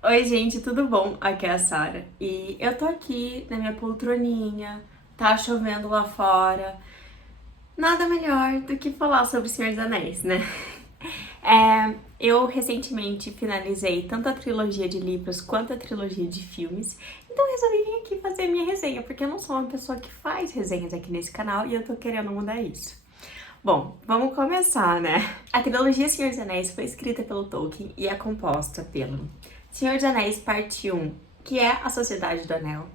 Oi, gente, tudo bom? Aqui é a Sara e eu tô aqui na minha poltroninha, tá chovendo lá fora. Nada melhor do que falar sobre o Senhor dos Anéis, né? Eu recentemente finalizei tanto a trilogia de livros quanto a trilogia de filmes, então eu resolvi vir aqui fazer a minha resenha, porque eu não sou uma pessoa que faz resenhas aqui nesse canal e eu tô querendo mudar isso. Bom, vamos começar, né? A trilogia Senhor dos Anéis foi escrita pelo Tolkien e é composta pelo Senhor dos Anéis Parte 1, que é a Sociedade do Anel,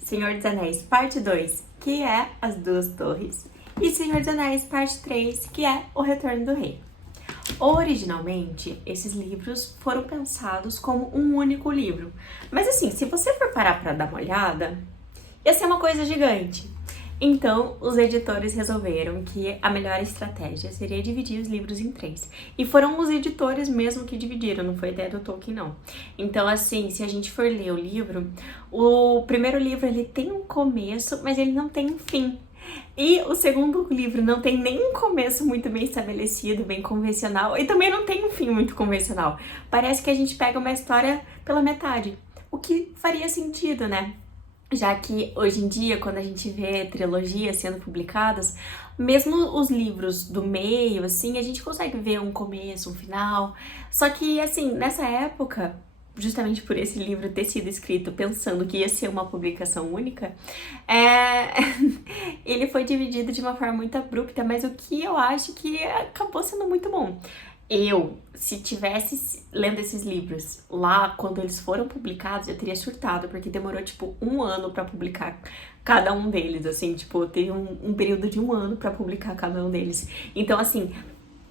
Senhor dos Anéis Parte 2, que é As Duas Torres, e Senhor dos Anéis Parte 3, que é O Retorno do Rei. Originalmente, esses livros foram pensados como um único livro, mas assim, se você for parar para dar uma olhada, ia ser uma coisa gigante. Então, os editores resolveram que a melhor estratégia seria dividir os livros em três. E foram os editores mesmo que dividiram, não foi ideia do Tolkien, não. Então, assim, se a gente for ler o livro, o primeiro livro ele tem um começo, mas ele não tem um fim. E o segundo livro não tem nem um começo muito bem estabelecido, bem convencional, e também não tem um fim muito convencional. Parece que a gente pega uma história pela metade, o que faria sentido, né? Já que hoje em dia, quando a gente vê trilogias sendo publicadas, mesmo os livros do meio, assim, a gente consegue ver um começo, um final. Só que, assim, nessa época, justamente por esse livro ter sido escrito pensando que ia ser uma publicação única, é... ele foi dividido de uma forma muito abrupta, mas o que eu acho que acabou sendo muito bom. Se tivesse lendo esses livros lá quando eles foram publicados, eu teria surtado, porque demorou tipo um ano pra publicar cada um deles, assim, tipo, teve um período de um ano pra publicar cada um deles. Então, assim,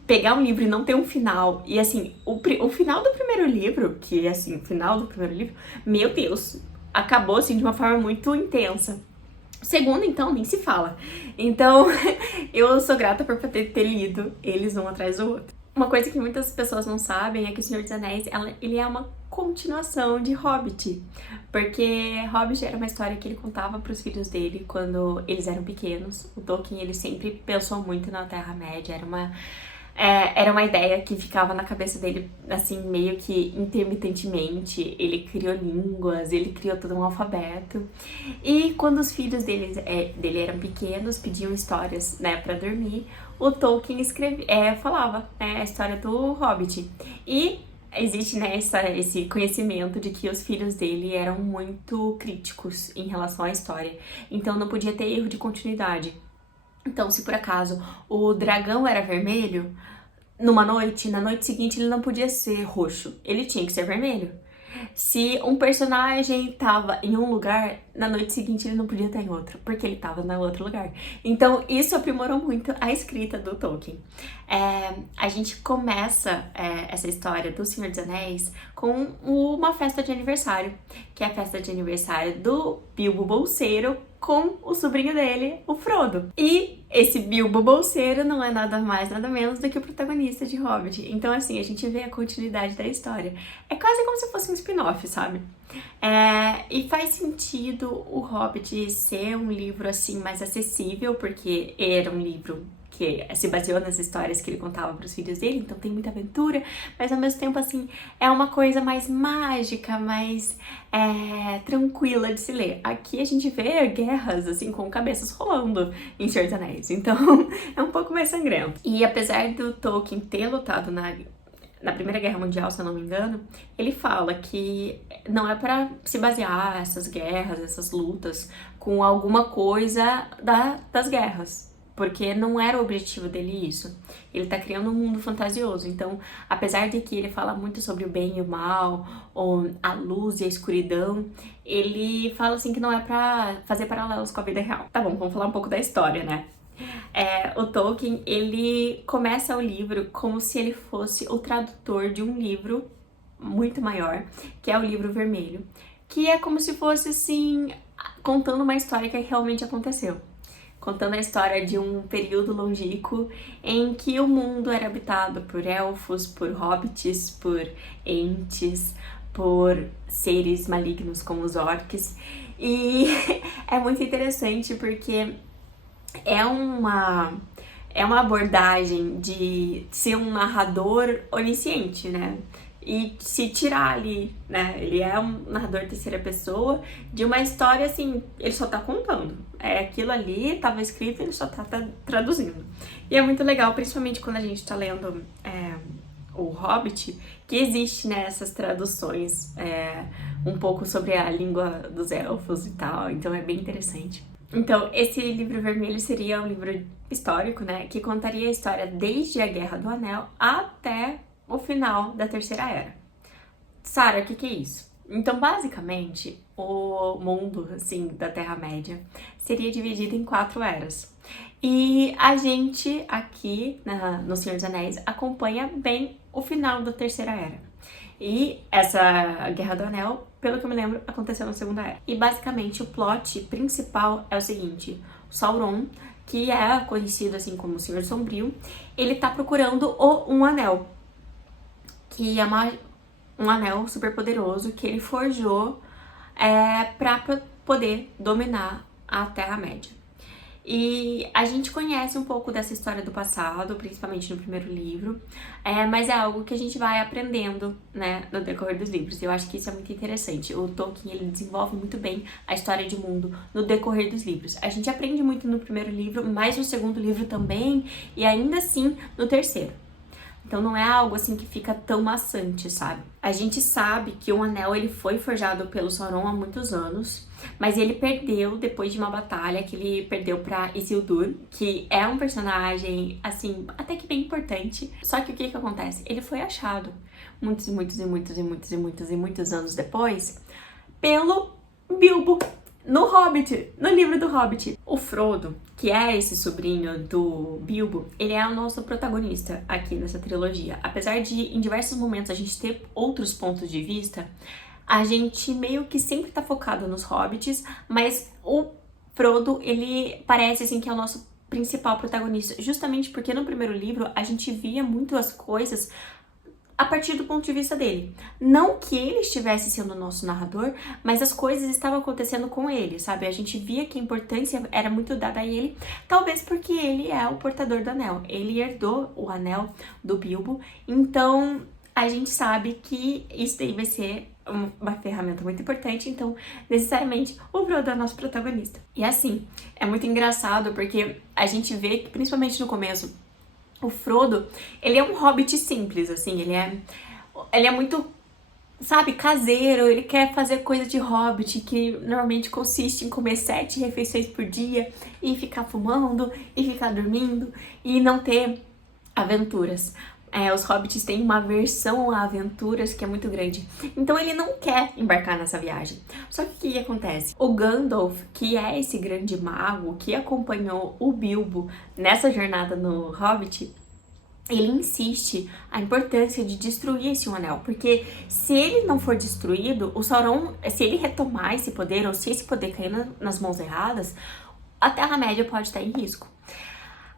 pegar um livro e não ter um final, e assim, o final do primeiro livro, que é assim, o final do primeiro livro, meu Deus, acabou assim de uma forma muito intensa. O segundo, então, nem se fala. Então, eu sou grata por poder ter lido eles um atrás do outro. Uma coisa que muitas pessoas não sabem é que O Senhor dos Anéis, ele é uma continuação de Hobbit, porque Hobbit era uma história que ele contava para os filhos dele quando eles eram pequenos. O Tolkien, ele sempre pensou muito na Terra-média, era uma ideia que ficava na cabeça dele, assim, meio que intermitentemente. Ele criou línguas, ele criou todo um alfabeto. E quando os filhos dele eram pequenos, pediam histórias, né, pra dormir, o Tolkien falava, né, a história do Hobbit. E existe, né, esse conhecimento de que os filhos dele eram muito críticos em relação à história. Então não podia ter erro de continuidade. Então, se por acaso o dragão era vermelho, na noite seguinte ele não podia ser roxo, ele tinha que ser vermelho. Se um personagem tava em um lugar, na noite seguinte ele não podia estar em outro, porque ele tava no outro lugar. Então, isso aprimorou muito a escrita do Tolkien. A gente começa essa história do Senhor dos Anéis com uma festa de aniversário, que é a festa de aniversário do Bilbo Bolseiro com o sobrinho dele, o Frodo. E esse Bilbo Bolseiro não é nada mais, nada menos do que o protagonista de Hobbit. Então, assim, a gente vê a continuidade da história. É quase como se fosse um spin-off, sabe? E faz sentido o Hobbit ser um livro, assim, mais acessível, porque era um livro que se baseou nas histórias que ele contava para os filhos dele, então tem muita aventura, mas ao mesmo tempo, assim, é uma coisa mais mágica, mais tranquila de se ler. Aqui a gente vê guerras, assim, com cabeças rolando em Senhor dos Anéis, então é um pouco mais sangrento. E apesar do Tolkien ter lutado na Primeira Guerra Mundial, se eu não me engano, ele fala que não é para se basear essas guerras, essas lutas, com alguma coisa das guerras, porque não era o objetivo dele isso. Ele tá criando um mundo fantasioso, então, apesar de que ele fala muito sobre o bem e o mal, ou a luz e a escuridão, ele fala assim que não é pra fazer paralelos com a vida real. Tá bom, vamos falar um pouco da história, né? O Tolkien, ele começa o livro como se ele fosse o tradutor de um livro muito maior, que é o Livro Vermelho, que é como se fosse, assim, contando uma história que realmente aconteceu. Contando a história de um período longínquo em que o mundo era habitado por elfos, por hobbits, por entes, por seres malignos como os orcs. E é muito interessante porque é uma, é uma abordagem de ser um narrador onisciente, né? e se tirar ali, né? Ele é um narrador terceira pessoa de uma história assim, ele só tá contando. É aquilo ali, tava escrito, ele só tá traduzindo. E é muito legal, principalmente quando a gente tá lendo o Hobbit, que existe, né, essas traduções um pouco sobre a língua dos elfos e tal, então é bem interessante. Então, esse livro vermelho seria um livro histórico, né, que contaria a história desde a Guerra do Anel até o final da Terceira Era. Sara, o que é isso? Então, basicamente, o mundo, assim, da Terra-média seria dividido em 4 eras. E a gente aqui, no Senhor dos Anéis, acompanha bem o final da Terceira Era. E essa Guerra do Anel, pelo que eu me lembro, aconteceu na Segunda Era. E basicamente o plot principal é o seguinte: o Sauron, que é conhecido assim como o Senhor Sombrio, ele tá procurando um anel, que é um anel super poderoso que ele forjou pra poder dominar a Terra-média. E a gente conhece um pouco dessa história do passado, principalmente no primeiro livro, mas é algo que a gente vai aprendendo, né, no decorrer dos livros. E eu acho que isso é muito interessante. O Tolkien, ele desenvolve muito bem a história de mundo no decorrer dos livros. A gente aprende muito no primeiro livro, mas no segundo livro também, e ainda assim no terceiro. Então não é algo assim que fica tão maçante, sabe? A gente sabe que o anel ele foi forjado pelo Sauron há muitos anos, mas ele perdeu depois de uma batalha que ele perdeu pra Isildur, que é um personagem, assim, até que bem importante. Só que o que acontece? Ele foi achado muitos e muitos anos depois pelo Bilbo. No Hobbit, no livro do Hobbit, o Frodo, que é esse sobrinho do Bilbo, ele é o nosso protagonista aqui nessa trilogia. Apesar de, em diversos momentos, a gente ter outros pontos de vista, a gente meio que sempre tá focado nos Hobbits, mas o Frodo, ele parece, assim, que é o nosso principal protagonista, justamente porque no primeiro livro a gente via muito as coisas a partir do ponto de vista dele. Não que ele estivesse sendo o nosso narrador, mas as coisas estavam acontecendo com ele, sabe? A gente via que a importância era muito dada a ele, talvez porque ele é o portador do anel. Ele herdou o anel do Bilbo, então a gente sabe que isso daí vai ser uma ferramenta muito importante, então necessariamente o Frodo é o nosso protagonista. E assim, é muito engraçado porque a gente vê que, principalmente no começo, o Frodo, ele é um hobbit simples, assim, ele é muito, sabe, caseiro, ele quer fazer coisa de hobbit, que normalmente consiste em comer 7 refeições por dia, e ficar fumando, e ficar dormindo, e não ter aventuras. Os hobbits têm uma aversão a aventuras que é muito grande. Então ele não quer embarcar nessa viagem. Só que o que acontece? O Gandalf, que é esse grande mago que acompanhou o Bilbo nessa jornada no Hobbit, ele insiste a importância de destruir esse anel, porque se ele não for destruído, o Sauron, se ele retomar esse poder, ou se esse poder cair nas mãos erradas, a Terra-média pode estar em risco.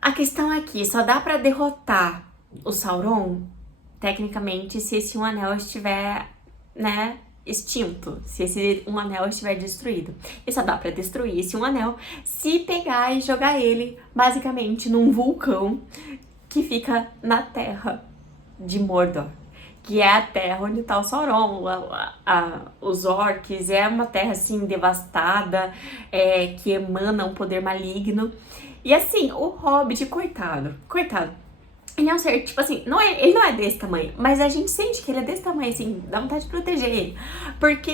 A questão aqui, só dá pra derrotar o Sauron, tecnicamente, se esse anel estiver, né, extinto, se esse anel estiver destruído. E só dá pra destruir esse anel se pegar e jogar ele, basicamente, num vulcão que fica na terra de Mordor, que é a terra onde tá o Sauron, os orcs, é uma terra, assim, devastada, que emana um poder maligno. E assim, o Hobbit, coitado, ele é um ser, tipo assim, ele não é desse tamanho, mas a gente sente que ele é desse tamanho, assim, dá vontade de proteger ele. Porque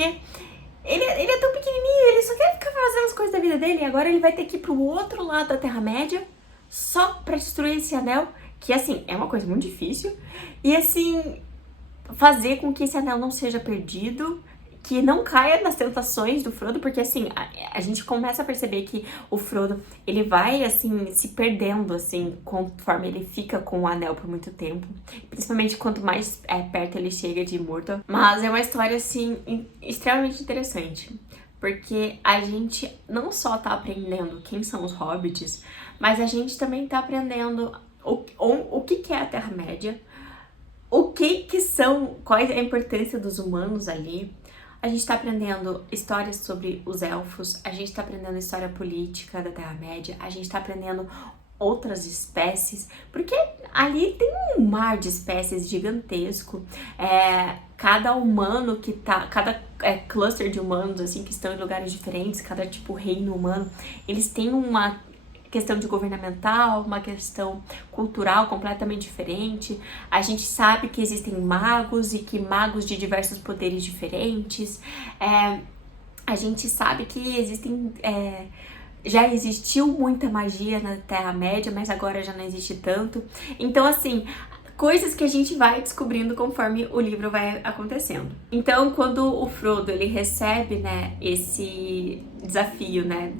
ele é tão pequenininho, ele só quer ficar fazendo as coisas da vida dele, e agora ele vai ter que ir pro outro lado da Terra-média só pra destruir esse anel, que, assim, é uma coisa muito difícil. E, assim, fazer com que esse anel não seja perdido, que não caia nas tentações do Frodo, porque assim, a gente começa a perceber que o Frodo, ele vai assim, se perdendo assim, conforme ele fica com o anel por muito tempo, principalmente quanto mais perto ele chega de Mordor. Mas é uma história assim, extremamente interessante, porque a gente não só tá aprendendo quem são os hobbits, mas a gente também tá aprendendo o que é a Terra-média, qual é a importância dos humanos ali. A gente tá aprendendo histórias sobre os elfos, a gente tá aprendendo história política da Terra-média, a gente tá aprendendo outras espécies, porque ali tem um mar de espécies gigantesco. Cada humano que tá, cada cluster de humanos assim que estão em lugares diferentes, cada tipo reino humano, eles têm uma questão de governamental, uma questão cultural completamente diferente. A gente sabe que existem magos e que magos de diversos poderes diferentes. A gente sabe que existem já existiu muita magia na Terra-média, mas agora já não existe tanto. Então, assim, coisas que a gente vai descobrindo conforme o livro vai acontecendo. Então, quando o Frodo, ele recebe, né, esse desafio, né,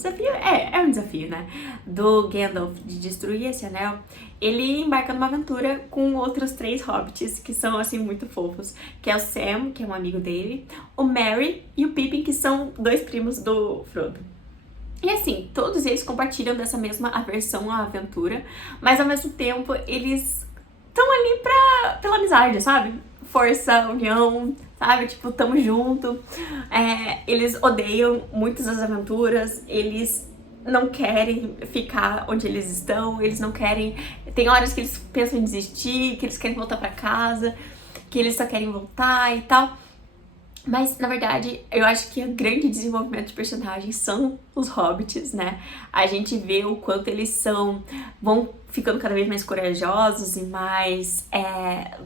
é um desafio, né, do Gandalf de destruir esse anel, ele embarca numa aventura com outros 3 hobbits que são, assim, muito fofos, que é o Sam, que é um amigo dele, o Merry e o Pippin, que são 2 primos do Frodo. E assim, todos eles compartilham dessa mesma aversão à aventura, mas ao mesmo tempo eles estão ali pela amizade, sabe? Força, união, sabe? Tipo, tamo junto. Eles odeiam muitas das aventuras, eles não querem ficar onde eles estão, eles não querem... Tem horas que eles pensam em desistir, que eles querem voltar pra casa, que eles só querem voltar e tal. Mas, na verdade, eu acho que o grande desenvolvimento de personagens são os hobbits, né? A gente vê o quanto eles vão ficando cada vez mais corajosos e mais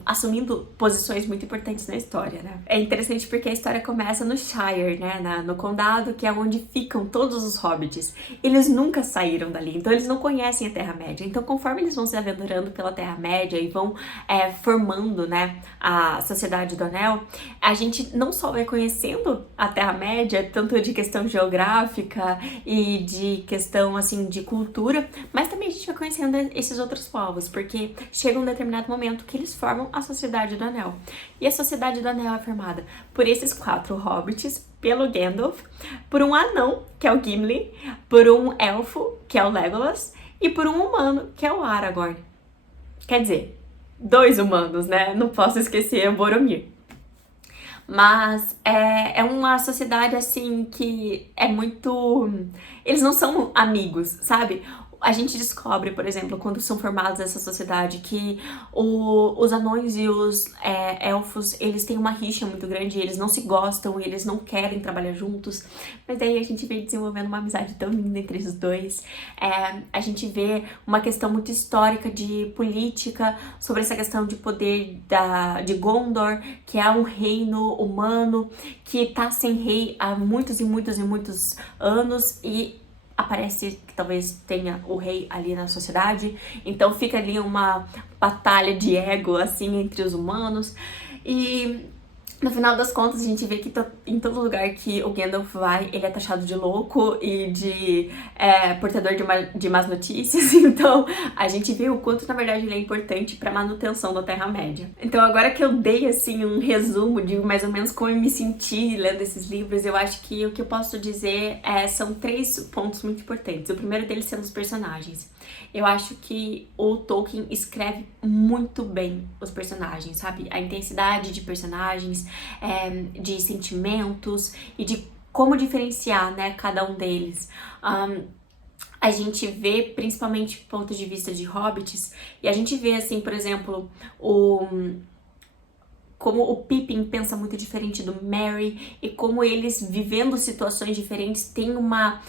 assumindo posições muito importantes na história, né? É interessante porque a história começa no Shire, né? No condado, que é onde ficam todos os hobbits. Eles nunca saíram dali, então eles não conhecem a Terra-média. Então, conforme eles vão se aventurando pela Terra-média e vão formando, né, a Sociedade do Anel, a gente não só vai conhecendo a Terra-média, tanto de questão geográfica e de questão, assim, de cultura, mas também a gente vai conhecendo esses outros povos, porque chega um determinado momento que eles formam a Sociedade do Anel. E a Sociedade do Anel é formada por esses 4 hobbits, pelo Gandalf, por um anão, que é o Gimli, por um elfo, que é o Legolas, e por um humano, que é o Aragorn. Quer dizer, 2 humanos, né? Não posso esquecer o Boromir. Mas é uma sociedade, assim, que é muito... Eles não são amigos, sabe? A gente descobre, por exemplo, quando são formados essa sociedade, que os anões e os elfos, eles têm uma rixa muito grande, eles não se gostam, eles não querem trabalhar juntos, mas daí a gente vê desenvolvendo uma amizade tão linda entre os dois. A gente vê uma questão muito histórica de política, sobre essa questão de poder de Gondor, que é um reino humano que tá sem rei há muitos e muitos e muitos anos, e aparece que talvez tenha o rei ali na sociedade, então fica ali uma batalha de ego, assim, entre os humanos, e no final das contas a gente vê que em todo lugar que o Gandalf vai, ele é taxado de louco e de portador de más notícias, então a gente vê o quanto na verdade ele é importante para a manutenção da Terra-média. Então agora que eu dei assim um resumo de mais ou menos como eu me senti lendo esses livros, eu acho que o que eu posso dizer são 3 pontos muito importantes. O primeiro deles sendo os personagens. Eu acho que o Tolkien escreve muito bem os personagens, sabe? A intensidade de personagens, de sentimentos e de como diferenciar, né, cada um deles. A gente vê principalmente pontos de vista de hobbits, e a gente vê, assim, por exemplo, como o Pippin pensa muito diferente do Merry, e como eles, vivendo situações diferentes, têm uma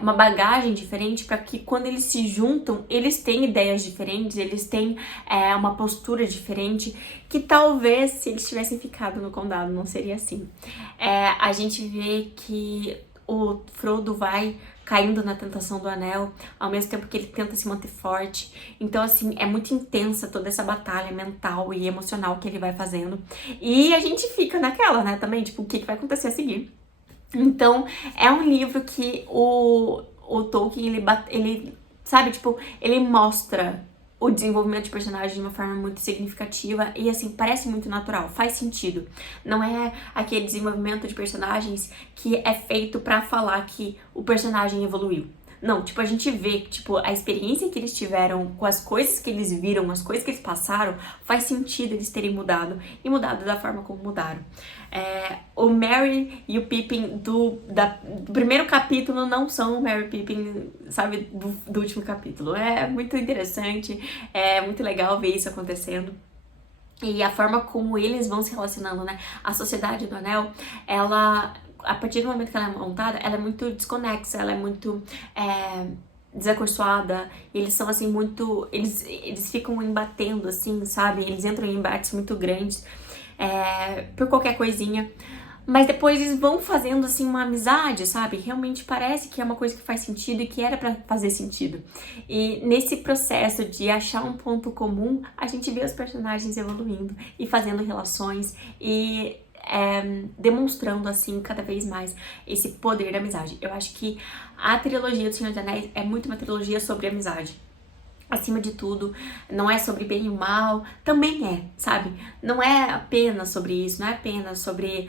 bagagem diferente, para que quando eles se juntam, eles têm ideias diferentes, eles têm uma postura diferente, que talvez, se eles tivessem ficado no condado, não seria assim. A gente vê que o Frodo vai caindo na tentação do anel, ao mesmo tempo que ele tenta se manter forte. Então, assim, é muito intensa toda essa batalha mental e emocional que ele vai fazendo. E a gente fica naquela, né, também, tipo, o que vai acontecer a seguir. Então, é um livro que o Tolkien, ele, sabe, tipo, ele mostra o desenvolvimento de personagem de uma forma muito significativa e, assim, parece muito natural, faz sentido. Não é aquele desenvolvimento de personagens que é feito pra falar que o personagem evoluiu. Não, tipo, a gente vê que, tipo, a experiência que eles tiveram com as coisas que eles viram, as coisas que eles passaram, faz sentido eles terem mudado e mudado da forma como mudaram. O Merry e o Pippin do primeiro capítulo não são o Merry e Pippin, sabe, do último capítulo. É muito interessante, é muito legal ver isso acontecendo. E a forma como eles vão se relacionando, né? A Sociedade do Anel, ela, a partir do momento que ela é montada, ela é muito desconexa, ela é muito desacorçoada. Eles são, assim, muito... Eles ficam embatendo, assim, sabe? Eles entram em embates muito grandes por qualquer coisinha. Mas depois eles vão fazendo, assim, uma amizade, sabe? Realmente parece que é uma coisa que faz sentido e que era pra fazer sentido. E nesse processo de achar um ponto comum, a gente vê os personagens evoluindo e fazendo relações e demonstrando, assim, cada vez mais esse poder da amizade. Eu acho que a trilogia do Senhor dos Anéis é muito uma trilogia sobre amizade. Acima de tudo, não é sobre bem e mal, também é, sabe? Não é apenas sobre isso, não é apenas sobre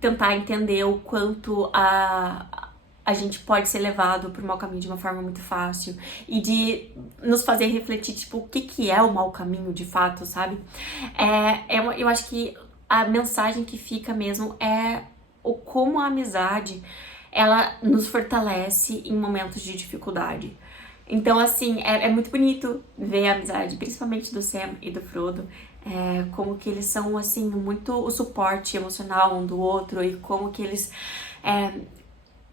tentar entender o quanto a gente pode ser levado por um mau caminho de uma forma muito fácil e de nos fazer refletir, tipo, o que é o mau caminho de fato, sabe? Eu acho que a mensagem que fica mesmo é o como a amizade, ela nos fortalece em momentos de dificuldade. Então, assim, é muito bonito ver a amizade, principalmente do Sam e do Frodo, como que eles são, assim, muito o suporte emocional um do outro e como que eles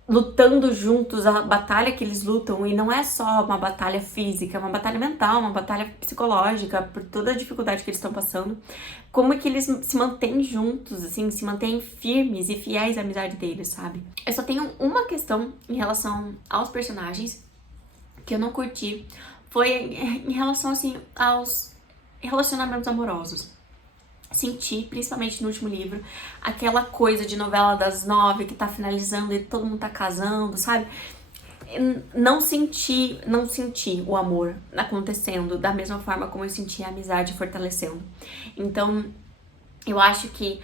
lutando juntos, a batalha que eles lutam, e não é só uma batalha física, é uma batalha mental, uma batalha psicológica, por toda a dificuldade que eles estão passando, como é que eles se mantêm juntos, assim, se mantêm firmes e fiéis à amizade deles, sabe? Eu só tenho uma questão em relação aos personagens, que eu não curti, foi em relação, assim, aos relacionamentos amorosos. Senti, principalmente no último livro, aquela coisa de novela das 9 que tá finalizando e todo mundo tá casando, sabe? Não senti o amor acontecendo da mesma forma como eu senti a amizade fortalecendo. Então, eu acho que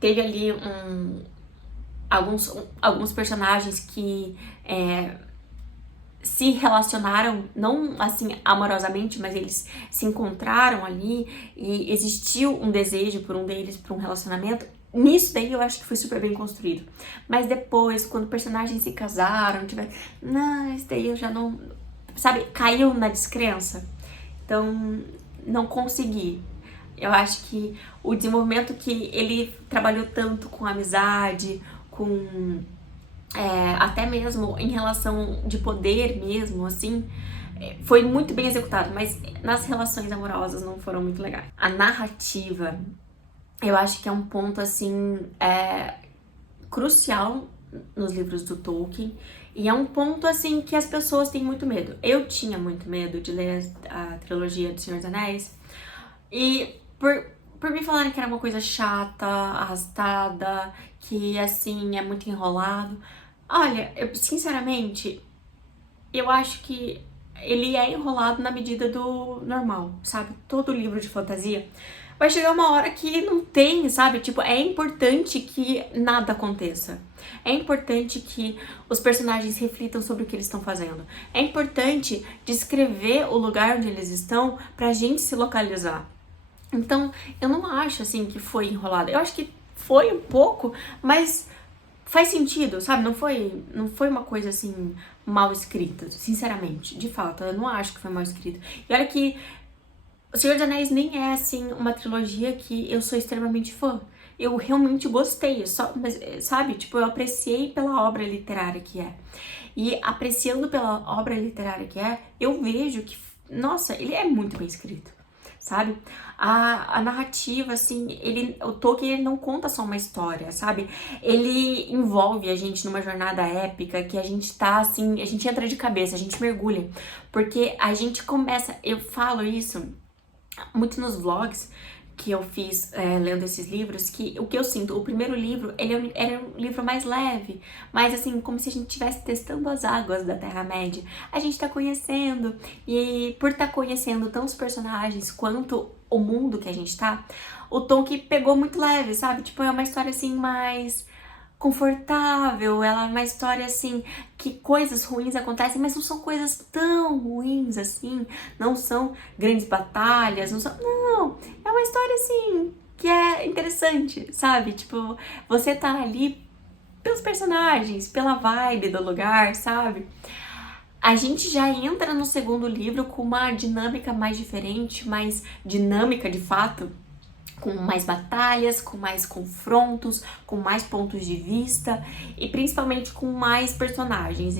teve ali alguns personagens que se relacionaram, não assim amorosamente, mas eles se encontraram ali e existiu um desejo por um deles, por um relacionamento. Nisso daí eu acho que foi super bem construído. Mas depois, quando personagens se casaram, não, isso daí eu já não... Sabe, caiu na descrença. Então, não consegui. Eu acho que o desenvolvimento que ele trabalhou tanto com amizade, com... até mesmo em relação de poder mesmo, assim, foi muito bem executado, mas nas relações amorosas não foram muito legais. A narrativa, eu acho que é um ponto, assim, crucial nos livros do Tolkien, e é um ponto, assim, que as pessoas têm muito medo. Eu tinha muito medo de ler a trilogia do Senhor dos Anéis, e por me falarem que era uma coisa chata, arrastada, que, assim, é muito enrolado. Olha, sinceramente, eu acho que ele é enrolado na medida do normal, sabe? Todo livro de fantasia vai chegar uma hora que não tem, sabe? Tipo, é importante que nada aconteça. É importante que os personagens reflitam sobre o que eles estão fazendo. É importante descrever o lugar onde eles estão pra gente se localizar. Então, eu não acho, assim, que foi enrolado. Eu acho que foi um pouco, mas faz sentido, sabe? Não foi uma coisa, assim, mal escrita, sinceramente. De fato, eu não acho que foi mal escrito. E olha que O Senhor dos Anéis nem é, assim, uma trilogia que eu sou extremamente fã. Eu realmente gostei, mas, sabe? Tipo, eu apreciei pela obra literária que é. E apreciando pela obra literária que é, eu vejo que, nossa, ele é muito bem escrito, sabe? A narrativa, assim, o Tolkien ele não conta só uma história, sabe? Ele envolve a gente numa jornada épica que a gente tá, assim, a gente entra de cabeça, a gente mergulha. Porque a gente começa, eu falo isso muito nos vlogs que eu fiz lendo esses livros, que o que eu sinto, o primeiro livro, ele era um livro mais leve, mas assim, como se a gente estivesse testando as águas da Terra-média. A gente tá conhecendo, e por estar conhecendo tanto os personagens quanto o mundo que a gente tá, o tom que pegou muito leve, sabe? Tipo, é uma história assim mais confortável, ela é uma história assim que coisas ruins acontecem, mas não são coisas tão ruins assim, não são grandes batalhas, não, é uma história assim que é interessante, sabe? Tipo, você tá ali pelos personagens, pela vibe do lugar, sabe? A gente já entra no segundo livro com uma dinâmica mais diferente, mais dinâmica de fato, com mais batalhas, com mais confrontos, com mais pontos de vista e principalmente com mais personagens.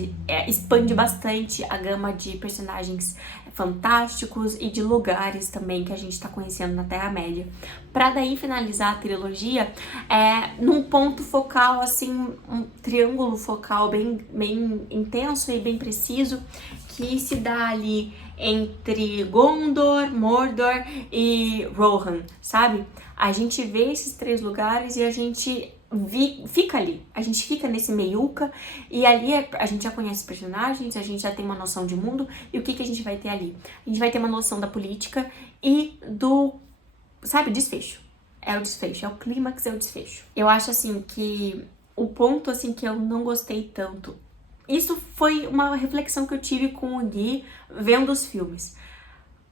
Expande bastante a gama de personagens fantásticos e de lugares também que a gente está conhecendo na Terra-média. Para daí finalizar a trilogia num ponto focal, assim, um triângulo focal bem intenso e bem preciso, que se dá ali entre Gondor, Mordor e Rohan, sabe? A gente vê esses 3 lugares e a gente fica ali, a gente fica nesse meiuca e ali a gente já conhece os personagens, a gente já tem uma noção de mundo e o que a gente vai ter ali? A gente vai ter uma noção da política e do, sabe, desfecho. É o desfecho, é o clímax, é o desfecho. Eu acho assim que o ponto assim que eu não gostei tanto, isso foi uma reflexão que eu tive com o Gui vendo os filmes.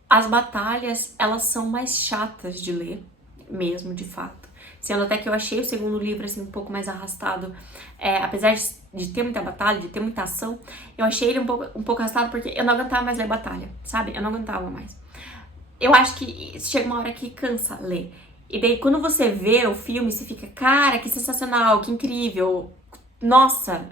As batalhas, elas são mais chatas de ler, mesmo, de fato. Sendo até que eu achei o segundo livro, assim, um pouco mais arrastado. Apesar de ter muita batalha, de ter muita ação, eu achei ele um pouco arrastado porque eu não aguentava mais ler batalha, sabe? Eu não aguentava mais. Eu acho que chega uma hora que cansa ler. E daí, quando você vê o filme, você fica, cara, que sensacional, que incrível. Nossa,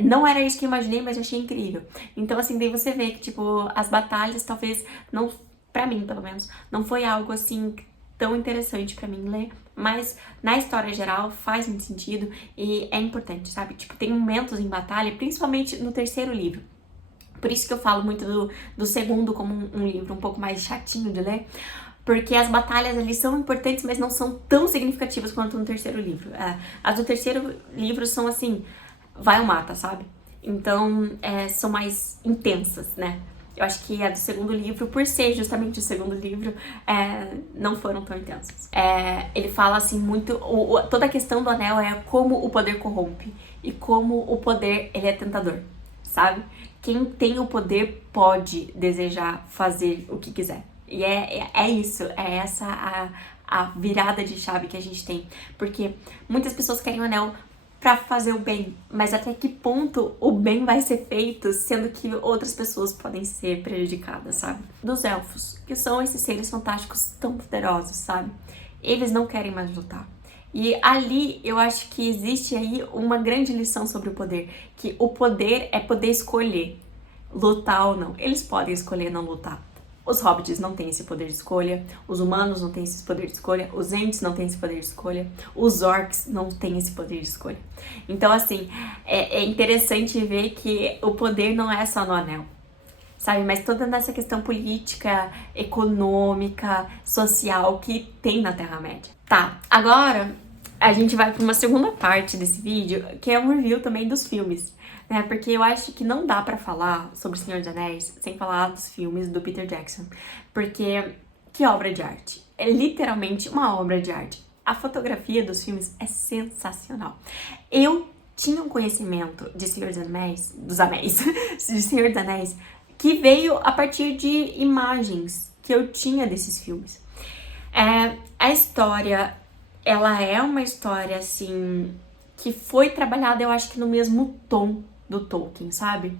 não era isso que eu imaginei, mas eu achei incrível. Então, assim, daí você vê que, tipo, as batalhas talvez não, pra mim, pelo menos, não foi algo, assim, tão interessante pra mim ler, mas na história geral faz muito sentido e é importante, sabe? Tipo, tem momentos em batalha, principalmente no terceiro livro. Por isso que eu falo muito do segundo como um livro um pouco mais chatinho de ler, porque as batalhas ali são importantes, mas não são tão significativas quanto no terceiro livro. As do terceiro livro são assim, vai ou mata, sabe? Então, são mais intensas, né? Eu acho que a do segundo livro, por ser justamente o segundo livro, não foram tão intensas. Ele fala assim muito, toda a questão do anel é como o poder corrompe e como o poder ele é tentador, sabe? Quem tem o poder pode desejar fazer o que quiser. E é isso, é essa a virada de chave que a gente tem. Porque muitas pessoas querem o anel pra fazer o bem, mas até que ponto o bem vai ser feito, sendo que outras pessoas podem ser prejudicadas, sabe? Dos elfos, que são esses seres fantásticos tão poderosos, sabe? Eles não querem mais lutar. E ali eu acho que existe aí uma grande lição sobre o poder, que o poder é poder escolher lutar ou não. Eles podem escolher não lutar. Os hobbits não têm esse poder de escolha, os humanos não têm esse poder de escolha, os ents não têm esse poder de escolha, os orcs não têm esse poder de escolha. Então, assim, é interessante ver que o poder não é só no anel, sabe? Mas toda essa questão política, econômica, social que tem na Terra-média. Tá, agora a gente vai para uma segunda parte desse vídeo, que é um review também dos filmes. Né? Porque eu acho que não dá pra falar sobre O Senhor dos Anéis sem falar dos filmes do Peter Jackson. Porque que obra de arte. É literalmente uma obra de arte. A fotografia dos filmes é sensacional. Eu tinha um conhecimento de Senhor dos Anéis, de Senhor dos Anéis, que veio a partir de imagens que eu tinha desses filmes. A história, ela é uma história, assim, que foi trabalhada, eu acho que no mesmo tom do Tolkien, sabe?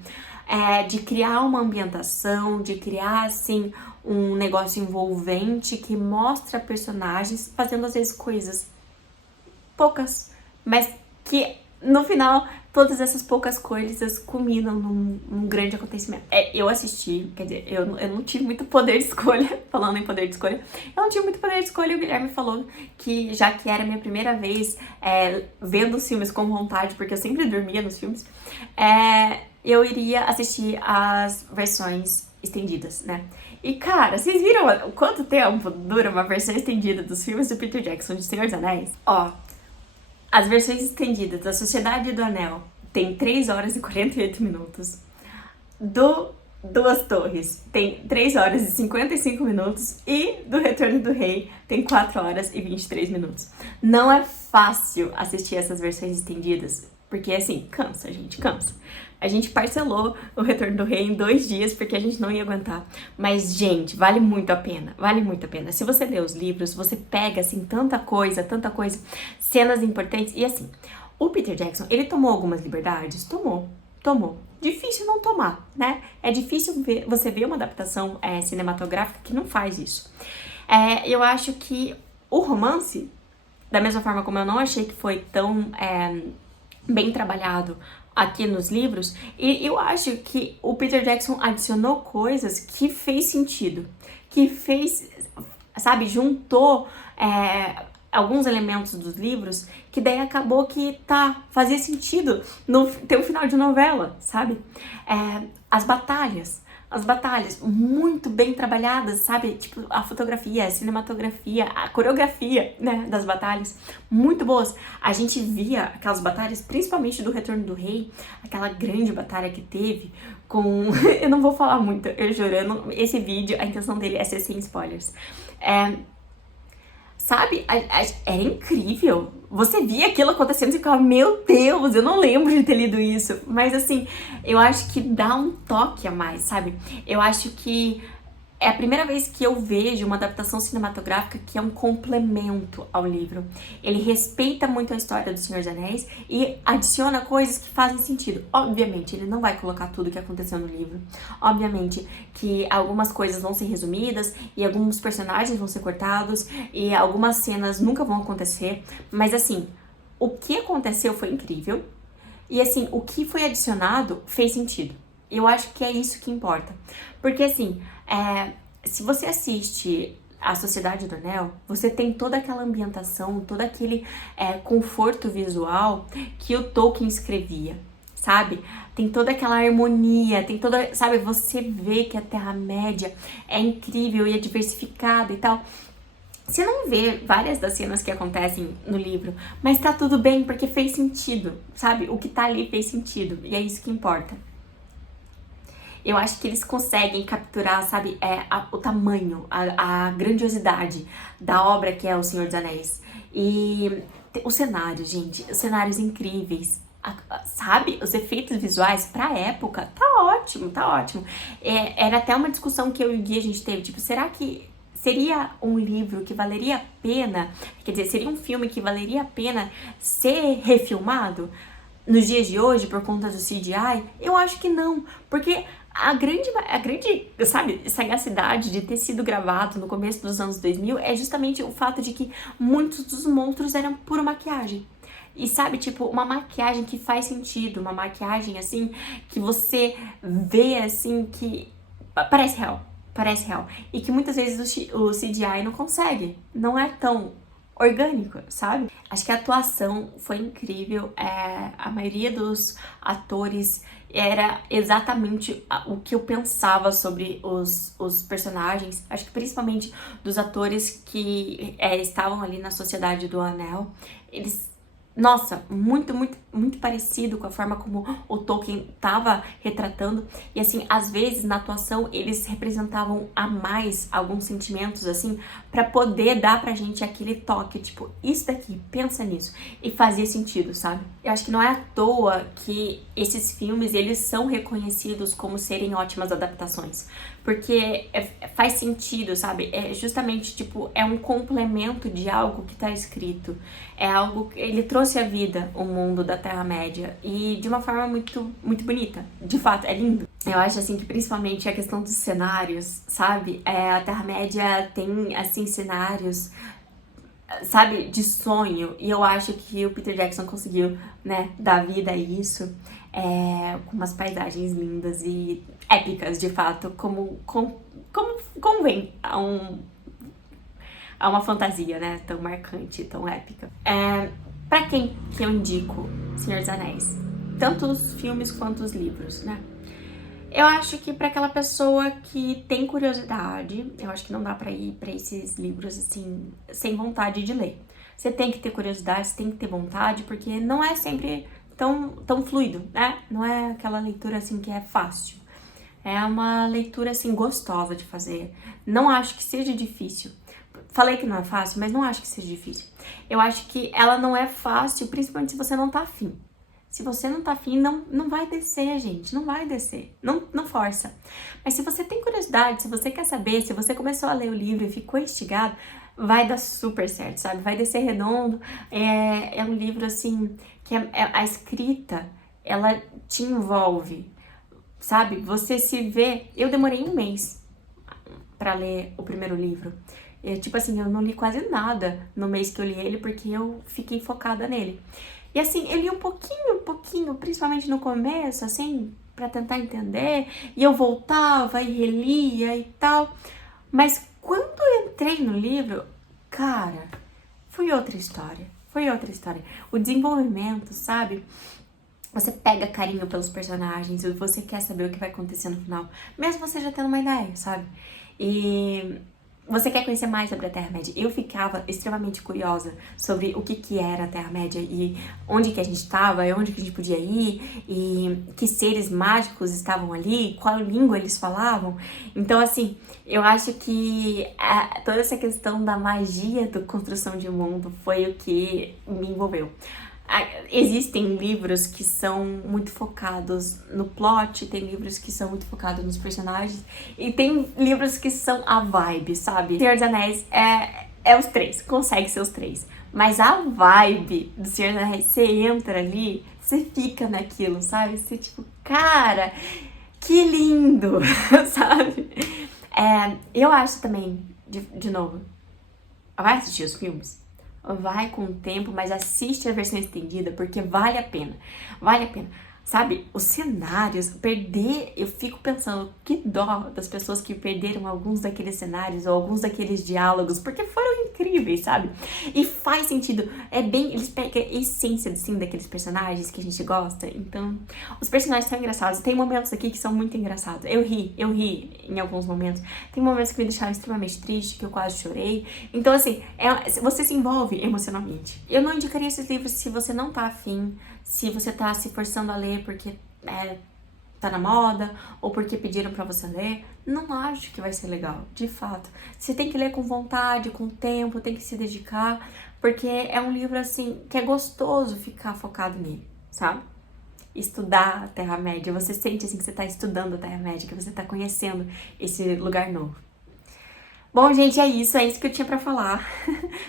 De criar uma ambientação, de criar, assim, um negócio envolvente que mostra personagens fazendo, às vezes, coisas poucas, mas que, no final, todas essas poucas coisas culminam num grande acontecimento. Eu assisti, quer dizer, eu não tive muito poder de escolha, falando em poder de escolha, eu não tive muito poder de escolha e o Guilherme falou que, já que era a minha primeira vez vendo os filmes com vontade, porque eu sempre dormia nos filmes, eu iria assistir as versões estendidas, né? E, cara, vocês viram quanto tempo dura uma versão estendida dos filmes do Peter Jackson de Senhor dos Anéis? Ó, as versões estendidas da Sociedade do Anel tem 3 horas e 48 minutos. Do Duas Torres tem 3 horas e 55 minutos e do Retorno do Rei tem 4 horas e 23 minutos. Não é fácil assistir essas versões estendidas, porque assim, cansa, gente, cansa. A gente parcelou o Retorno do Rei em 2 dias porque a gente não ia aguentar. Mas, gente, vale muito a pena, vale muito a pena. Se você lê os livros, você pega, assim, tanta coisa, cenas importantes. E assim, o Peter Jackson, ele tomou algumas liberdades? Tomou. Difícil não tomar, né? É difícil você ver uma adaptação cinematográfica que não faz isso. Eu acho que o romance, da mesma forma como eu não achei que foi tão bem trabalhado aqui nos livros, e eu acho que o Peter Jackson adicionou coisas que fez sentido, que fez, sabe, juntou alguns elementos dos livros que daí acabou que fazia sentido ter um final de novela, sabe? As batalhas muito bem trabalhadas, sabe? Tipo, a fotografia, a cinematografia, a coreografia, né, das batalhas, muito boas. A gente via aquelas batalhas, principalmente do Retorno do Rei, aquela grande batalha que teve com... eu não vou falar muito, eu juro, esse vídeo, a intenção dele é ser sem spoilers. Sabe, era incrível. Você via aquilo acontecendo e ficava, meu Deus, eu não lembro de ter lido isso. Mas assim, eu acho que dá um toque a mais, sabe? Eu acho que é a primeira vez que eu vejo uma adaptação cinematográfica que é um complemento ao livro. Ele respeita muito a história do Senhor dos Anéis e adiciona coisas que fazem sentido. Obviamente, ele não vai colocar tudo o que aconteceu no livro. Obviamente que algumas coisas vão ser resumidas e alguns personagens vão ser cortados e algumas cenas nunca vão acontecer. Mas assim, o que aconteceu foi incrível e assim, o que foi adicionado fez sentido. Eu acho que é isso que importa. Porque assim, se você assiste A Sociedade do Anel, você tem toda aquela ambientação, todo aquele conforto visual que o Tolkien escrevia, sabe? Tem toda aquela harmonia, tem toda, sabe? Você vê que a Terra-média é incrível e é diversificada e tal. Você não vê várias das cenas que acontecem no livro, mas tá tudo bem porque fez sentido, sabe? O que tá ali fez sentido e é isso que importa. Eu acho que eles conseguem capturar, sabe, o tamanho, a grandiosidade da obra que é O Senhor dos Anéis. E os cenários, gente, os cenários incríveis, sabe? Os efeitos visuais pra época, tá ótimo, tá ótimo. Era até uma discussão que eu e o Gui a gente teve, tipo, será que seria um livro que valeria a pena, quer dizer, seria um filme que valeria a pena ser refilmado nos dias de hoje por conta do CGI? Eu acho que não, porque a grande, sabe, sagacidade de ter sido gravado no começo dos anos 2000 é justamente o fato de que muitos dos monstros eram pura maquiagem. E sabe, tipo, uma maquiagem que faz sentido, uma maquiagem, assim, que você vê, assim, que parece real. E que muitas vezes o CGI não consegue, não é tão orgânico, sabe? Acho que a atuação foi incrível, a maioria dos atores era exatamente o que eu pensava sobre os personagens, acho que principalmente dos atores que estavam ali na Sociedade do Anel, eles... Nossa, muito parecido com a forma como o Tolkien estava retratando. E assim, às vezes na atuação eles representavam a mais alguns sentimentos, assim, pra poder dar pra gente aquele toque, tipo, isso daqui, pensa nisso. E fazia sentido, sabe? Eu acho que não é à toa que esses filmes, eles são reconhecidos como serem ótimas adaptações. Porque faz sentido, sabe? É justamente, tipo, é um complemento de algo que tá escrito. É algo... Ele trouxe à vida o mundo da Terra-média. E de uma forma muito bonita. De fato, é lindo. Eu acho, assim, que principalmente a questão dos cenários, sabe? A Terra-média tem, assim, cenários... sabe, de sonho, e eu acho que o Peter Jackson conseguiu, né, dar vida a isso, com umas paisagens lindas e épicas, de fato, como convém a uma fantasia, né, tão marcante, tão épica. Pra quem que eu indico Senhor dos Anéis? Tanto os filmes quanto os livros, né? Eu acho que pra aquela pessoa que tem curiosidade, eu acho que não dá pra ir pra esses livros, assim, sem vontade de ler. Você tem que ter curiosidade, você tem que ter vontade, porque não é sempre tão fluido, né? Não é aquela leitura, assim, que é fácil. É uma leitura, assim, gostosa de fazer. Não acho que seja difícil. Falei que não é fácil, mas não acho que seja difícil. Eu acho que ela não é fácil, principalmente se você não tá afim. Se você não tá afim, não vai descer, gente. Não vai descer. Não força. Mas se você tem curiosidade, se você quer saber, se você começou a ler o livro e ficou instigado, vai dar super certo, sabe? Vai descer redondo. É um livro, assim, que a escrita, ela te envolve, sabe? Você se vê... Eu demorei um mês pra ler o primeiro livro. Tipo assim, eu não li quase nada no mês que eu li ele, porque eu fiquei focada nele. E assim, eu li um pouquinho, principalmente no começo, assim, pra tentar entender, e eu voltava e relia e tal. Mas quando eu entrei no livro, cara, foi outra história. Foi outra história. O desenvolvimento, sabe? Você pega carinho pelos personagens, você quer saber o que vai acontecer no final, mesmo você já tendo uma ideia, sabe? E você quer conhecer mais sobre a Terra-média. Eu ficava extremamente curiosa sobre o que era a Terra-média e onde que a gente estava, e onde que a gente podia ir, e que seres mágicos estavam ali, qual língua eles falavam. Então, assim, eu acho que toda essa questão da magia da construção de mundo foi o que me envolveu. Existem livros que são muito focados no plot, tem livros que são muito focados nos personagens, e tem livros que são a vibe, sabe? Senhor dos Anéis é os três, consegue ser os três. Mas a vibe do Senhor dos Anéis, você entra ali, você fica naquilo, sabe? Você tipo, cara, que lindo, sabe? Eu acho também, de novo, vai assistir os filmes? Vai com o tempo, mas assiste a versão estendida, porque vale a pena. Vale a pena. Sabe, os cenários, eu fico pensando, que dó das pessoas que perderam alguns daqueles cenários ou alguns daqueles diálogos, porque foram incríveis, sabe? E faz sentido, eles pegam a essência, assim, daqueles personagens que a gente gosta, então, os personagens são engraçados, tem momentos aqui que são muito engraçados, eu ri em alguns momentos, tem momentos que me deixaram extremamente triste, que eu quase chorei, então, assim, você se envolve emocionalmente. Eu não indicaria esses livros se você não tá afim, se você tá se forçando a ler porque tá na moda ou porque pediram pra você ler, não acho que vai ser legal, de fato. Você tem que ler com vontade, com tempo, tem que se dedicar, porque é um livro, assim, que é gostoso ficar focado nele, sabe? Estudar a Terra-média, você sente, assim, que você tá estudando a Terra-média, que você tá conhecendo esse lugar novo. Bom, gente, é isso que eu tinha pra falar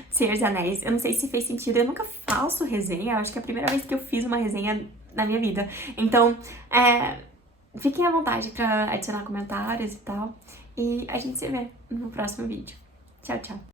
de Senhor dos Anéis. Eu não sei se fez sentido, eu nunca faço resenha, eu acho que é a primeira vez que eu fiz uma resenha na minha vida. Então, fiquem à vontade pra adicionar comentários e tal. E a gente se vê no próximo vídeo. Tchau, tchau.